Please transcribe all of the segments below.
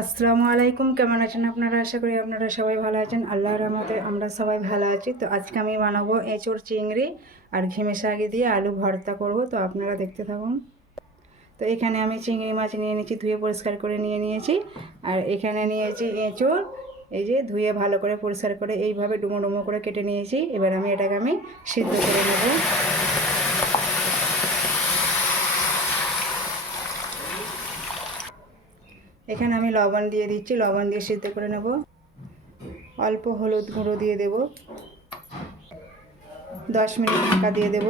আসসালামু আলাইকুম। কেমন আছেন আপনারা? আশা করি আপনারা সবাই ভালো আছেন। আল্লাহর রহমতে আমরা সবাই ভালো আছি। তো আজকে আমি বানাবো এঁচোড় চিংড়ি আর ঘিমে শাক দিয়ে আলু ভর্তা করব। তো আপনারা দেখতে থাকুন। তো এখানে আমি চিংড়ি মাছ নিয়ে নিয়েছি, ধুয়ে পরিষ্কার করে নিয়ে নিয়েছি। আর এখানে নিয়েছি এঁচোড়, এই যে ধুয়ে ভালো করে পরিষ্কার করে এইভাবে ডুমো ডুমো করে কেটে নিয়েছি। এবার এটাকে আমি সিদ্ধ করে নেব। এখানে আমি লবণ দিয়ে দিচ্ছি, লবণ দিয়ে সিদ্ধ করে নেব। অল্প হলুদ গুঁড়ো দিয়ে দেব, 10 মিনিট ঢাকা দিয়ে দেব।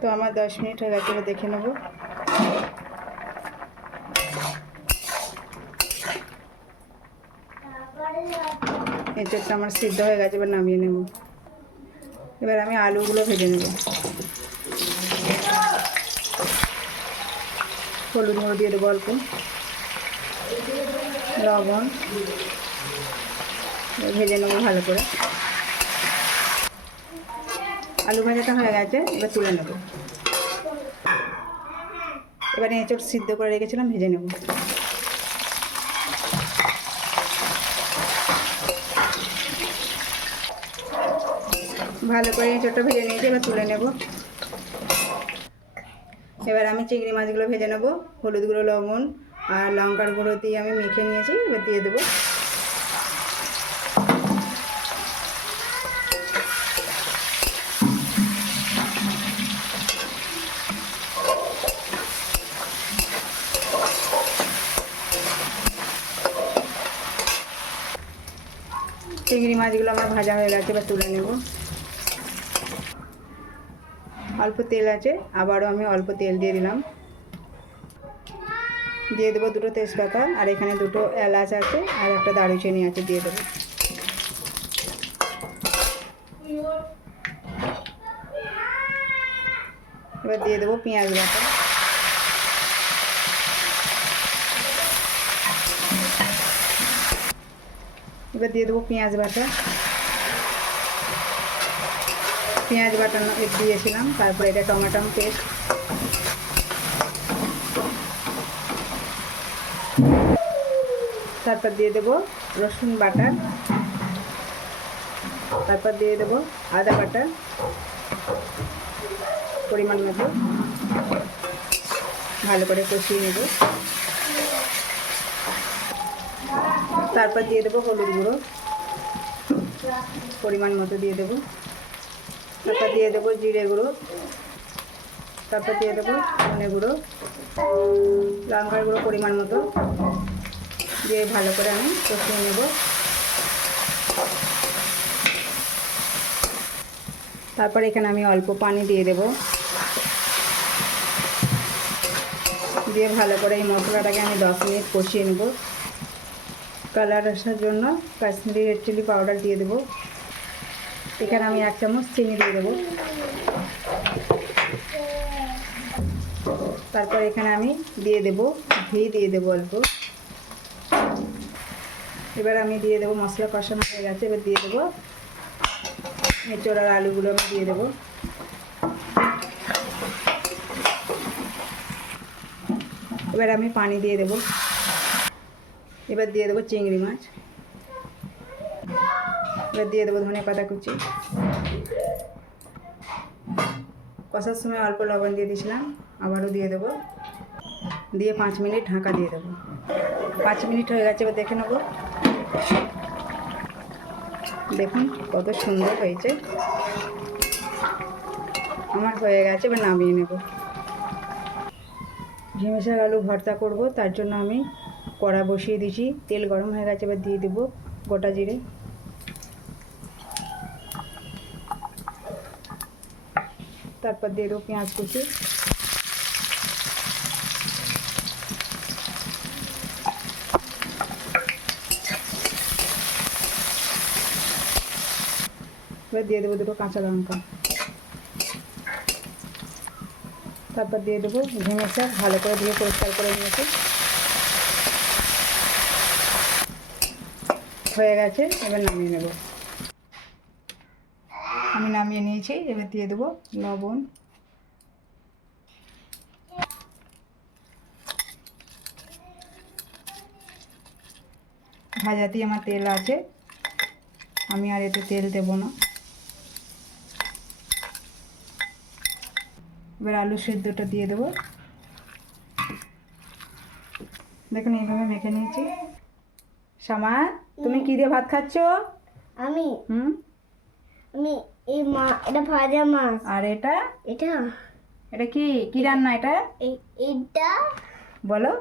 তো আমার 10 মিনিট হয়ে গেছে, এবার দেখে নেব। এঁচোড়টা আমার সিদ্ধ হয়ে গেছে, এবার নামিয়ে নেব। এবার আমি আলুগুলো ভেজে নেব। হলুদ গুঁড়ো দিয়ে দেবো, অল্প লবণ, ভেজে নেবো ভালো করে। আলু ভাজাটা হয়ে গেছে, এবার তুলে নেব। এবার এঁচোড় সিদ্ধ করে রেখেছিলাম, ভেজে নেব। ভালো করে এঁচোড়টা ভেজে নিয়েছি, এবার তুলে নেব। এবার আমি চিংড়ি মাছগুলো ভেজে নেব। হলুদ গুঁড়ো, লবণ আর লঙ্কার গুঁড়ো দিয়ে আমি মেখে নিয়েছি, এবার দিয়ে দেবো। চিংড়ি মাছগুলো আমার ভাজা হয়ে গেছে, এবার তুলে নেব। অল্প তেল আছে, আবারও আমি অল্প তেল দিয়ে দিলাম। দিয়ে দেবো 2টো তেজপাতা, আর এখানে 2টো এলাচ আছে আর একটা দারুচিনি আছে, দিয়ে দেবো। এবার দিয়ে দেবো পেঁয়াজ বাটা। এবার দিয়ে দেবো পেঁয়াজ বাটা। পেঁয়াজ বাটা দিয়েছিলাম, তারপরে এটা টমেটো পেস্ট। তারপর দিয়ে দেবো রসুন বাটা। তারপর দিয়ে দেবো আদা বাটা পরিমাণ মতো, ভালো করে কষিয়ে নেব। তারপর দিয়ে দেবো হলুদ গুঁড়ো পরিমাণ মতো দিয়ে দেবো। তারপর দিয়ে দেবো জিরে গুঁড়ো। তারপর দিয়ে দেবো ধনে গুঁড়ো, লঙ্কার গুঁড়ো পরিমাণ মতো দিয়ে ভালো করে আমি কষিয়ে নেব। তারপর এখানে আমি অল্প পানি দিয়ে দেব, দিয়ে ভালো করে এই মশলাটাকে আমি 10 মিনিট কষিয়ে নেব। কালার আসার জন্য কাশ্মীরি রেড চিলি পাউডার দিয়ে দেব। এখানে আমি 1 চামচ চিনি দিয়ে দেব। তারপর এখানে আমি দিয়ে দেব ঘি, দিয়ে দেব অল্প। এবার আমি দিয়ে দেবো, মশলা কষানো হয়ে গেছে, এবার দিয়ে দেবো এঁচোড় আর আলুগুলো আমি দিয়ে দেবো। এবার আমি পানি দিয়ে দেবো। এবার দিয়ে দেবো চিংড়ি মাছ। এবার দিয়ে দেবো ধনে পাতা কুচি। কষার সময় অল্প লবণ দিয়ে দিয়েছিলাম, আবারও দিয়ে দেবো। দিয়ে 5 মিনিট ঢাকা দিয়ে দেবো। 5 মিনিট হয়ে গেছে, এবার দেখে নেবো। দেখুন কত সুন্দর হয়েছে, আমার হয়ে গেছে, এবার নামিয়ে নেব। ঝিঙে শাক আলু ভর্তা করব, তার জন্য আমি কড়া বসিয়ে দিয়েছি, তেল গরম হয়ে গেছে, এবার দিয়ে দেবো গোটা জিরে। তারপর দিয়ে দেবো পেঁয়াজ কুচি। এবার দিয়ে দেবো 2টো কাঁচা লঙ্কা। তারপর দিয়ে দেবো ঝিঙে শাক, ভালো করে ধুয়ে পরিষ্কার করে নিয়েছি। হয়ে গেছে, এবার নামিয়ে নেব। আমি নামিয়ে নিয়েছি, এবার দিয়ে দেবো লবণ, ভাজাতেই আমার তেল আছে, আমি আর এতে তেল দেবো না। এবার আলু সেদ্ধটা দিয়ে দেবো। দেখুন এইভাবে মেখে নিয়েছি। শ্যামা, তুমি কি দিয়ে ভাত খাচ্ছ? আমি হুম, আমি এই এটা ভাজা মাছ। আর এটা এটা এটা কি কি রান্না এটা? এটা বলো।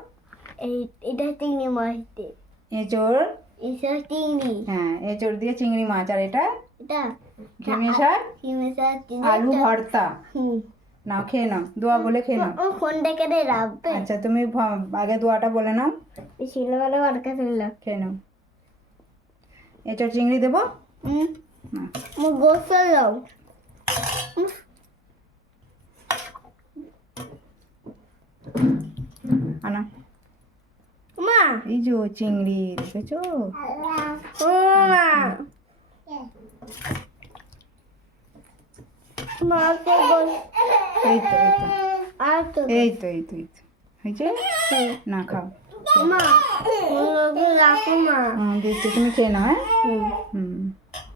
এটা চিংড়ি মাছ দিয়ে। এঁচড়। এটা চিংড়ি। হ্যাঁ, এঁচড় দিয়ে চিংড়ি মাছ। আর এটা এটা ঘিমে শাক, আলু ভর্তা। নাও খেয়ে নাও, দোয়া বলে খেয়ে নাও। ফোনটা কেটে রাখবে। আচ্ছা, তুমি আগে দোয়াটা বলে নাও, ছেলেবেলা বাড়কা ছিল। খেয়ে নাও। এঁচড় চিংড়ি দেবো। না। গোস্ত দাও। আনা। মা এই যে চিংড়ি দেখেছো? ও মা মাকে এই তো এই তো আর তো এই তো এই তো এই তো হয়েছে। না খাও। মা রাখো মা। দিচ্ছি, তুমি খেয়ে নাও। হ্যাঁ। হুম।